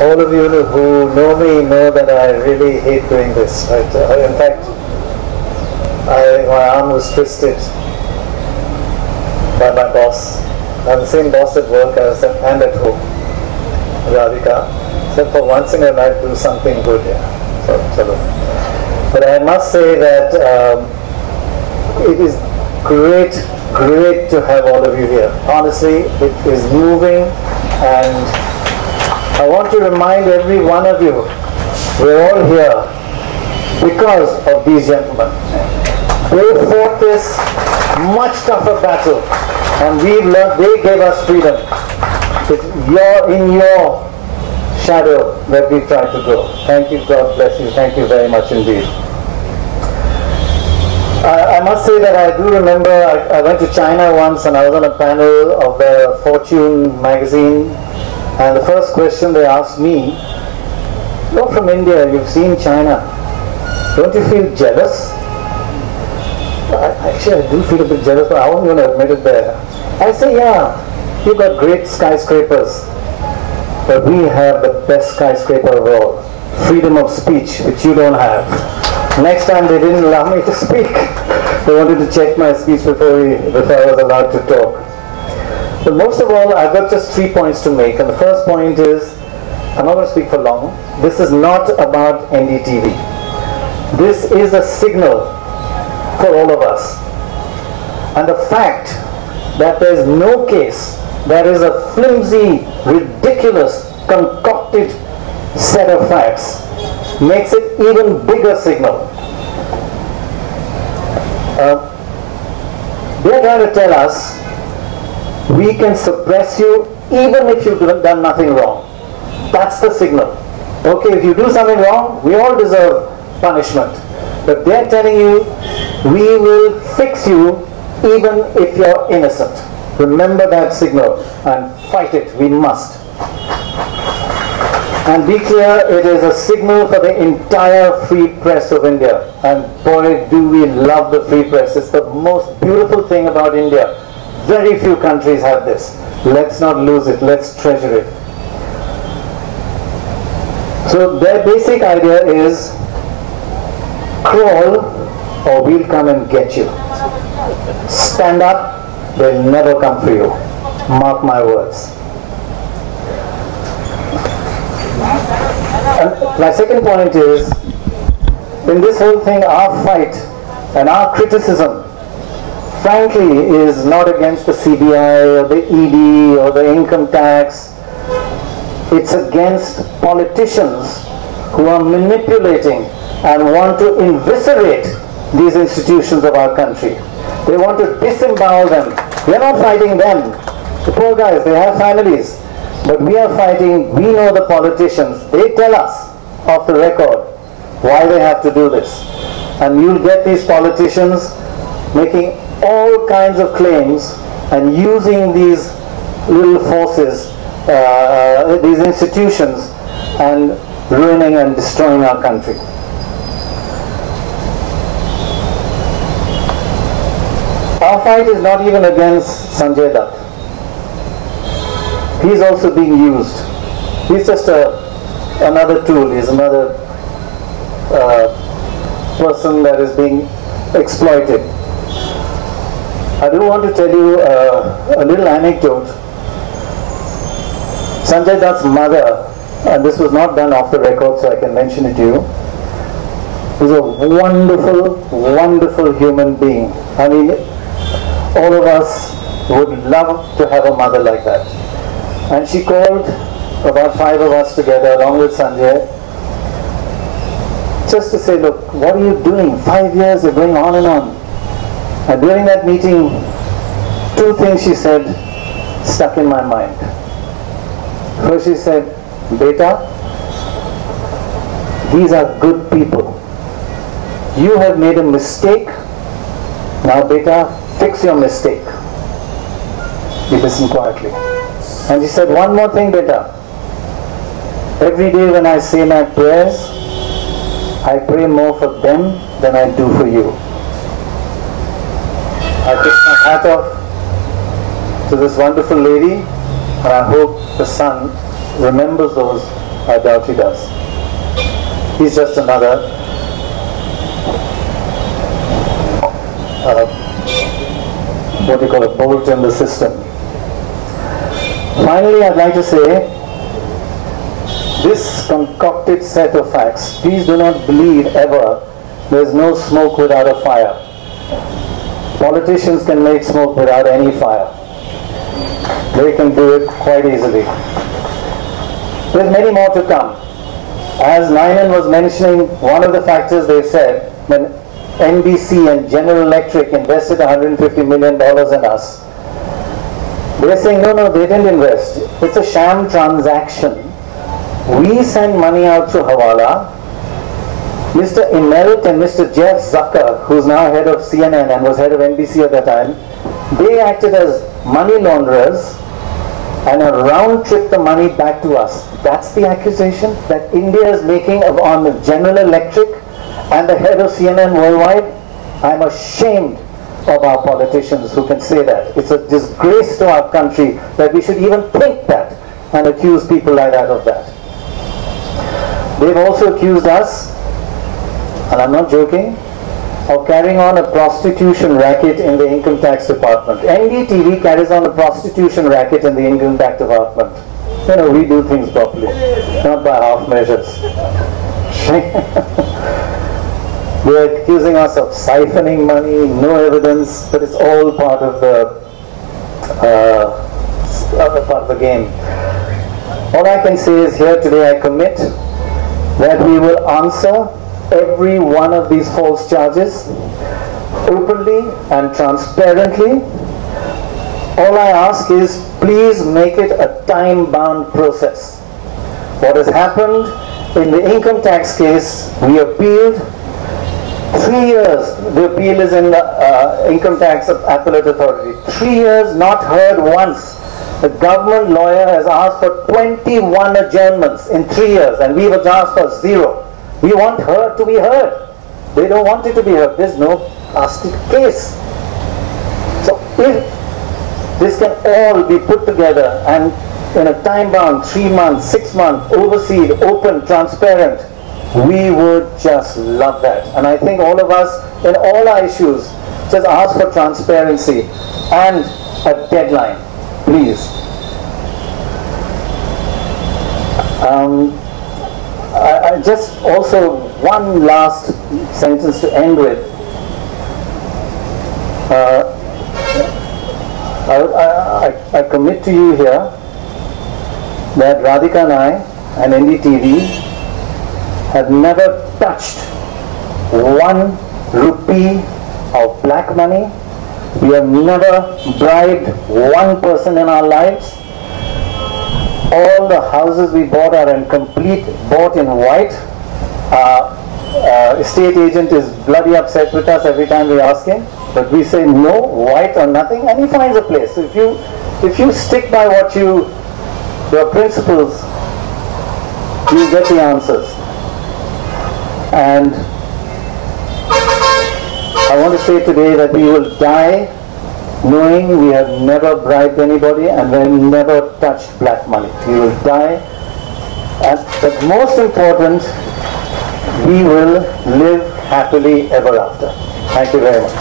All of you who know me know that I really hate doing this. Right? In fact, my arm was twisted by my boss. I have the same boss at work and at home, Radhika. So for once in a life, do something good. Yeah. But I must say that it is great to have all of you here. Honestly, it is moving, and I want to remind every one of you, we're all here because of these gentlemen. They fought this much tougher battle, and they gave us freedom. It's in your shadow that we try to go. Thank you, God bless you, thank you very much indeed. I must say that I do remember I went to China once, and I was on a panel of the Fortune magazine, and the first question they asked me, "You're from India, you've seen China, don't you feel jealous?" Actually, I do feel a bit jealous, but I wasn't going to admit it there. I say, yeah, you've got great skyscrapers, but we have the best skyscraper of all, freedom of speech, which you don't have. Next time they didn't allow me to speak. They wanted to check my speech before I was allowed to talk. But most of all, I've got just 3 points to make. And the first point is, I'm not going to speak for long. This is not about NDTV. This is a signal for all of us. And the fact that there's no case, that is a flimsy, ridiculous, concocted set of facts, makes it even bigger signal. They're trying to tell us we can suppress you even if you've done nothing wrong. That's the signal. Okay, if you do something wrong, we all deserve punishment. But they're telling you, we will fix you even if you're innocent. Remember that signal and fight it. We must. And be clear, it is a signal for the entire free press of India. And boy, do we love the free press. It's the most beautiful thing about India. Very few countries have this. Let's not lose it. Let's treasure it. So their basic idea is, crawl or we'll come and get you. Stand up, they'll never come for you. Mark my words. And my second point is, in this whole thing, our fight and our criticism, frankly, is not against the CBI or the ED or the income tax. It's against politicians who are manipulating and want to eviscerate these institutions of our country. They want to disembowel them. We're not fighting them. The poor guys, they have families. But we are fighting, we know the politicians. They tell us off the record why they have to do this. And you'll get these politicians making all kinds of claims and using these little forces, these institutions, and ruining and destroying our country. Our fight is not even against Sanjay Dutt. He's also being used. He's just another tool. He's another person that is being exploited. I do want to tell you a little anecdote. Sanjay Dutt's mother, and this was not done off the record, so I can mention it to you, is a wonderful, wonderful human being. I mean, all of us would love to have a mother like that. And she called about 5 of us together along with Sanjay, just to say, look, what are you doing? 5 years, you're going on and on. And during that meeting, 2 things she said stuck in my mind. First she said, Beta, these are good people. You have made a mistake. Now, Beta, fix your mistake. He listened quietly. And she said, one more thing, Beta. Every day when I say my prayers, I pray more for them than I do for you. I take my hat off to this wonderful lady, and I hope the son remembers those I doubt he does. He's just another what do you call a bolt in the system. Finally, I'd like to say, this concocted set of facts, please do not believe ever there's no smoke without a fire. Politicians can make smoke without any fire. They can do it quite easily. There's many more to come. As Nainan was mentioning, one of the factors they said, when NBC and General Electric invested $150 million in us, they're saying, no, they didn't invest. It's a sham transaction. We send money out through Hawala. Mr. Immelt and Mr. Jeff Zucker, who's now head of CNN and was head of NBC at that time, they acted as money launderers and round-tripped the money back to us. That's the accusation that India is making on General Electric and the head of CNN worldwide. I'm ashamed of our politicians who can say that. It's a disgrace to our country that we should even think that and accuse people like that of that. They've also accused us, and I'm not joking, of carrying on a prostitution racket in the income tax department. NDTV carries on a prostitution racket in the income tax department. You know, we do things properly, not by half measures. They're accusing us of siphoning money, no evidence, but it's all part of the game. All I can say is here today I commit that we will answer every one of these false charges openly and transparently. All I ask is please make it a time-bound process. What has happened in the income tax case, we appealed 3 years. The appeal is in the Income Tax Appellate Authority. 3 years, not heard once. The government lawyer has asked for 21 adjournments in 3 years, and we've asked for 0. We want her to be heard. They don't want it to be heard. There's no plastic case. So if this can all be put together and in a time-bound 3 months, 6 months, overseen, open, transparent, we would just love that. And I think all of us, in all our issues, just ask for transparency and a deadline, please. I just also, one last sentence to end with. I commit to you here that Radhika and I and NDTV have never touched 1 rupee of black money. We have never bribed one person in our lives. All the houses we bought are in complete, bought in white. Estate agent is bloody upset with us every time we ask him, but we say no, white or nothing, and he finds a place. So if you stick by what your principles, you get the answers. And I want to say today that we will die knowing we have never bribed anybody and we have never touched black money. We will die, but most important, we will live happily ever after. Thank you very much.